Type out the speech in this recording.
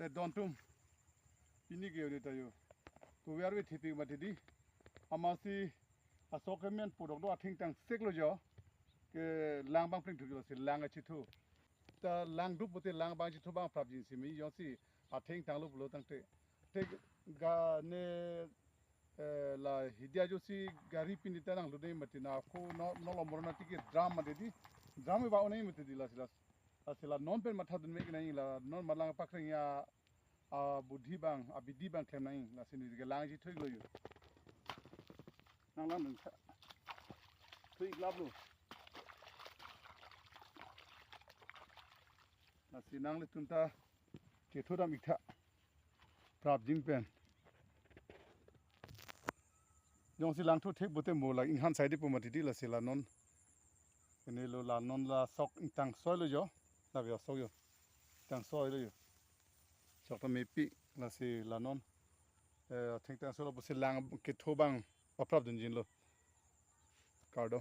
แต่ดอนตุ้มปีนี้เกี่ยวเลยแต่อยู่กูอยากไปที่ปีมาที่ดีอามาสิอาสกเมียนปูดอกดอกทิ้งตังเซ็กเลยจ้ะก็ล้างบางเพลงถูกอยู่สิล้างอาชิตุแต่ล้างรูปบุตรล้างบางชิตุบางปรับจินสิมีย้อนสิอาทิ้งตังรูปโลตั้งเตะกาเนลาฮิดีอาจุสิการีพินิจตังรูดเองมาที่น่าโคนอลมรณะที่เกิดดราม่าเด็ดดราม่าบ้าวันนี้มาที่ดีลาสิลานอนเป็นมาทัดนเมกนั่งละนอนมาล้างปักเรียบุตรีบางบิดีบางเข้มนั่งละสินี่ก็ล้างจิตทุกเลยอยู่นั่งล้างหนึ่งทุกลับลูละสินั่งเลยตุนตาเกี่ยวทุดามิกท่าปราบจิงเป็นยองสิล้างทุกเทคบุตรโมละอินหันใส่ดิปุ่มมาที่ดีละสิลานอนเป็นเอโลลานอนละซอกอินตังซอยเลยจ้ะลาเบียซอกอยู่ตังซอยเลยอยู่ชอบทำเมปีละสิลานอนทิ้งตังซอยเราบุษล้างเก็บทั่วบางปรับดินจินเลยการ์ด